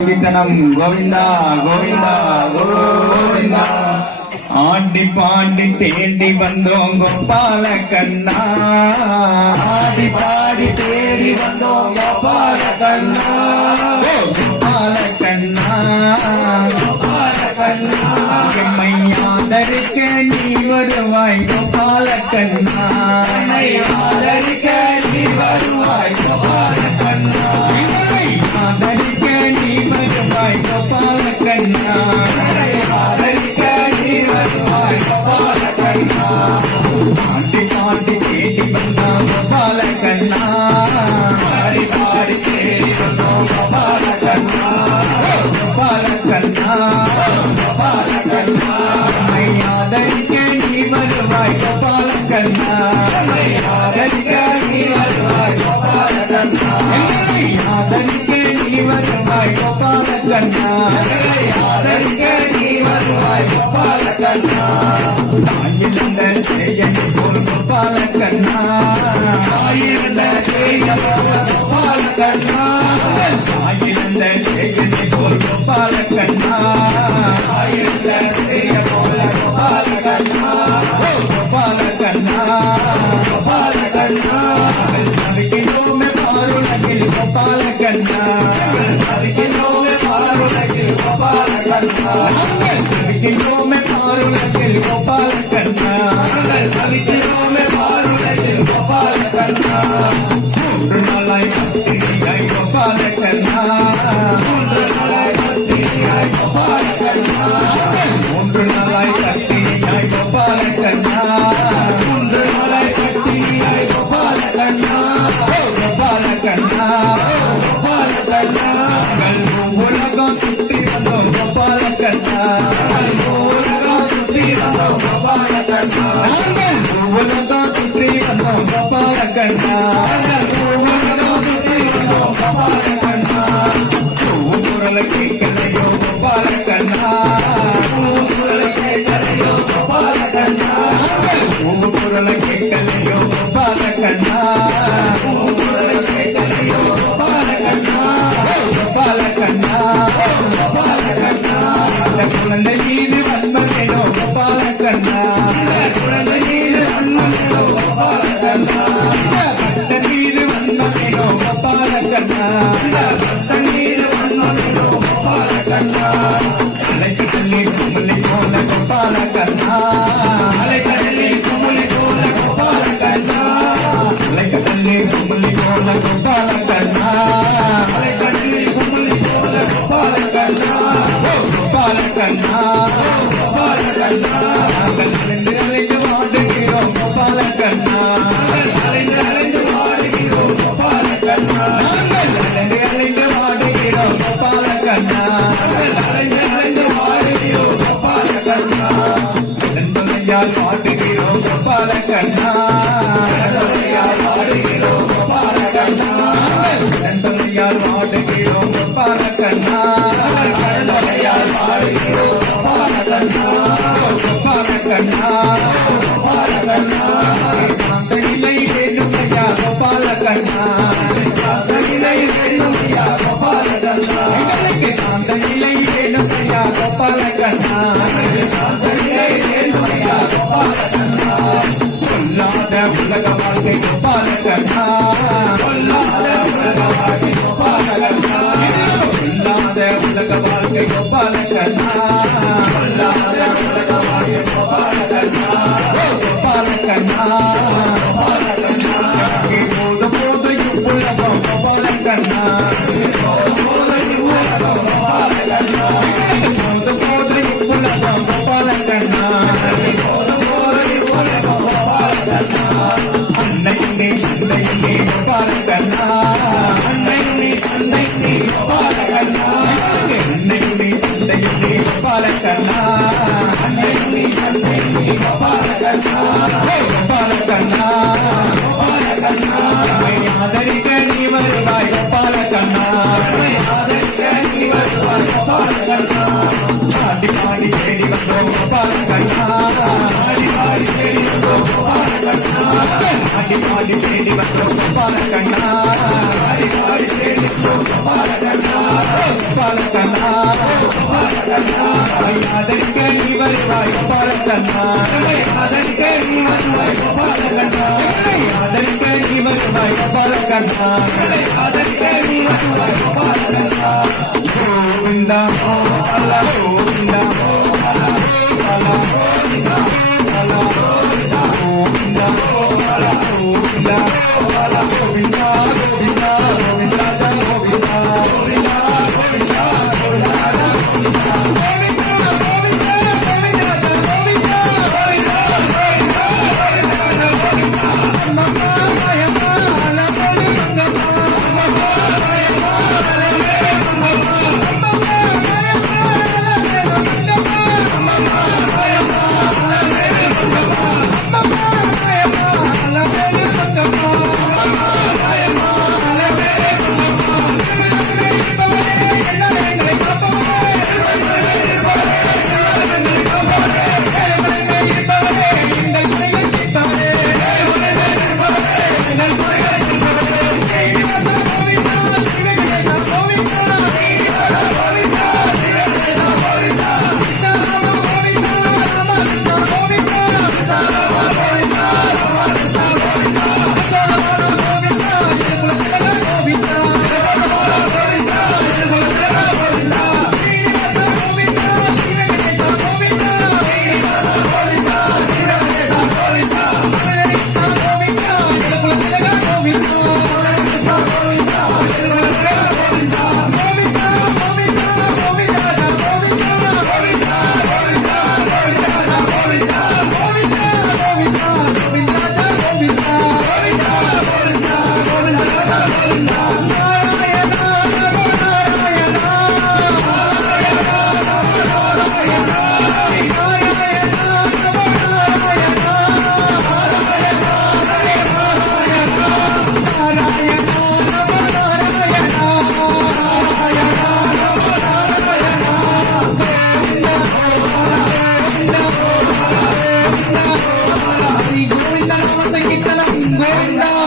கீர்த்தனம் கோவிந்தா கோவிந்தா கோவிந்தா. ஆடி பாடி தேடி வந்தோம் கோபால கண்ணா, ஆடி பாடி தேடி வந்தோம் கோபால கண்ணா, கோபால கண்ணா, கோபால கண்ணா. எம்மையாதரிக்க நீ வருவாய் கோபால கண்ணா, ஆதரிக்க நீ வருவாய் கோபால கண்ணா, ஆதரிக்க நீ வருவாய் கோபால கண்ணா, ஆதரிக்க நீ வருவாய் கோபால கண்ணா. ஆடி பாடி தேடி வந்தோம் கோபால கண்ணா, ஆடி பாடி தேடி வந்தோம் கோபால கண்ணா, கோபால கண்ணா, கோபால கண்ணா. ஆதரிக்க நீ வருவாய் கோபால கண்ணா, ஆதரிக்க நீ வருவாய் கோபால கண்ணா, ஆதரிக்க நீ வருவாய் கோபால கண்ணா. ஆதரிக்க நீ வருவாய் கோபால கண்ணா. தாயிழந்த சேயனை போல் கோபால கண்ணா, தாயிழந்த சேய போல கோபால கண்ணா, தாயிழந்த சேயனை போல் கோபால கண்ணா, தாயிழந்த சேய போல கோபால கண்ணா, கோபால கண்ணா, கோபால கண்ணா. நடிக்கிறோமே பாருலகில் கோபால கண்ணா, நடிக்கின்றோமே பாருலகில் கோபால கண்ணா, நடிக்கிறோமே பாருலகில் கோபால கண்ணா. நடிக்கின்றோமே பாருலகில் கோபால கண்ணா. மூன்று நாளாய் பத்தினியாய் கோபால கண்ணா, மூன்று நாளாய் பத்தினியாய் கோபால கண்ணா, மூன்று நாளாய் பத்தினியாய் கோபால கண்ணா, மூன்று நாளாய் பத்தினியாய் கோபால கண்ணா, கோபால கண்ணா. கோபால கண்ணா. உலகம் சுற்றி வந்தோம் கோபால கண்ணா, உலகம் சுற்றி வந்தோம் கோபால கண்ணா, உலகம் சுற்றி வந்தோம் கோபால கண்ணா. உலகம் சுற்றி வந்தோம் கோபால கண்ணா. குரலை கேட்கலையோ கோபால கண்ணா, குரலை கேட்கலையோ கோபால கண்ணா, குரலை கேட்கலையோ கோபால கண்ணா, குரலை கேட்கலையோ கோபால கண்ணா, கோபால கண்ணா. கோபால கண்ணா. இந்த குழந்தை மீது வந்தேனோ கோபால கண்ணா, குழந்தை மீது அண்ணனோ கோபால கண்ணா, பக்த மீது வந்தேனோ கோபால கண்ணா. பக்தன் மீது அண்ணனோ கோபால கண்ணா, அலைக்கு தள்ளி குமலி போல கோபால கண்ணா, அலைக்கடலில் குமுளி போல கோபால கண்ணா, அலைக்கு தள்ளி குமலி போல கோபால கண்ணா, அலைக்கடலில் குமுளி போல கோபால கண்ணா, கோபால கண்ணா. கோபால கண்ணா. நாங்கள் அலைந்து அலைந்து வாடுகிறோம் கோபால கண்ணா, அலைந்து அலைந்து வாடுகிறோம் கோபால கண்ணா, நாங்கள் அலைந்து அலைந்து வாடுகிறோம் கோபால கண்ணா. அலைந்து அலைந்து வாடுகிறோம் கோபால கண்ணா, செந்தமையால் வாடுகிறோம் கோபால கண்ணா, கடவுளையால் வாடுகிறோம் கோபால கண்ணா, செந்தமையால் வாடுகிறோம் கோபால கண்ணா, கடவுளையால் வாடுகிறோம் கோபால கண்ணா, கோபால கண்ணா. கோபால கண்ணா. அந்த நிலை வேண்டுமையா கோபால கண்ணா, அந்த நிலை வேண்டுமையா கோபால கண்ணா, எங்களுக்கு அந்த நிலை வேண்டுமையா கோபால கண்ணா. அந்த நிலை வேண்டுமையா கோபால கண்ணா, சொல்லாத உலக வாழ்க்கை கோபால கண்ணா, சொல்லாத உலக வாழ்க்கை கோபால கண்ணா, சொல்லாத உலக வாழ்க்கை கோபால கண்ணா, சொல்லாத உலக வாழ்க்கை கோபால கண்ணா, கோபால கண்ணா. கோபால கண்ணா. போது போது இவ்வுலகம் கோபால கண்ணா, போது இவ்வுலகம் கோபால கண்ணா, போது போது இவ்வுலகம் கோபால கண்ணா. போது போது இவ்வுலகம் கோபால கண்ணா, அன்னை நீ தந்தை நீ கோபால கண்ணா, அன்னை நீ தந்தை நீ கோபால கண்ணா, அன்னை நீ தந்தை நீ கோபால கண்ணா, அன்னை நீ தந்தை நீ கோபால கண்ணா, கோபால கண்ணா. கோபால கண்ணா. நம்மை ஆதரிக்க நீ வருவாய் கோபால கண்ணா, ஆதரிக்க நீ வருவாய் கோபால கண்ணா, ஆடி பாடி தேடி வந்தோம் கோபால கண்ணா ஆடி பாடி தேடி வந்தோம் கோபால கண்ணா ஆடி பாடி தேடி வந்தோம் கோபால கண்ணா ஆடி பாடி தேடி வந்தோம் கோபால கண்ணா கோபால கண்ணா கோபால கண்ணா அதற்க நீ வருவாய் கோபால கண்ணா அதற்க நீ வருவாய் கோபால கண்ணா அதற்க நீ வருவாய் கோபால கண்ணா அதற்க நீ வருவாய் கோபால கண்ணா கோவிந்தா கோபால கோவிந்தா கோபால கோவிந்தா கோபால கோவிந்தா கோவிந்தா கோபால கோவிந்தா கோபால கோவிந்தா கோவிந்தா கோவிந்தா கோவிந்தா கோவிந்தா கோவிந்தா Govinda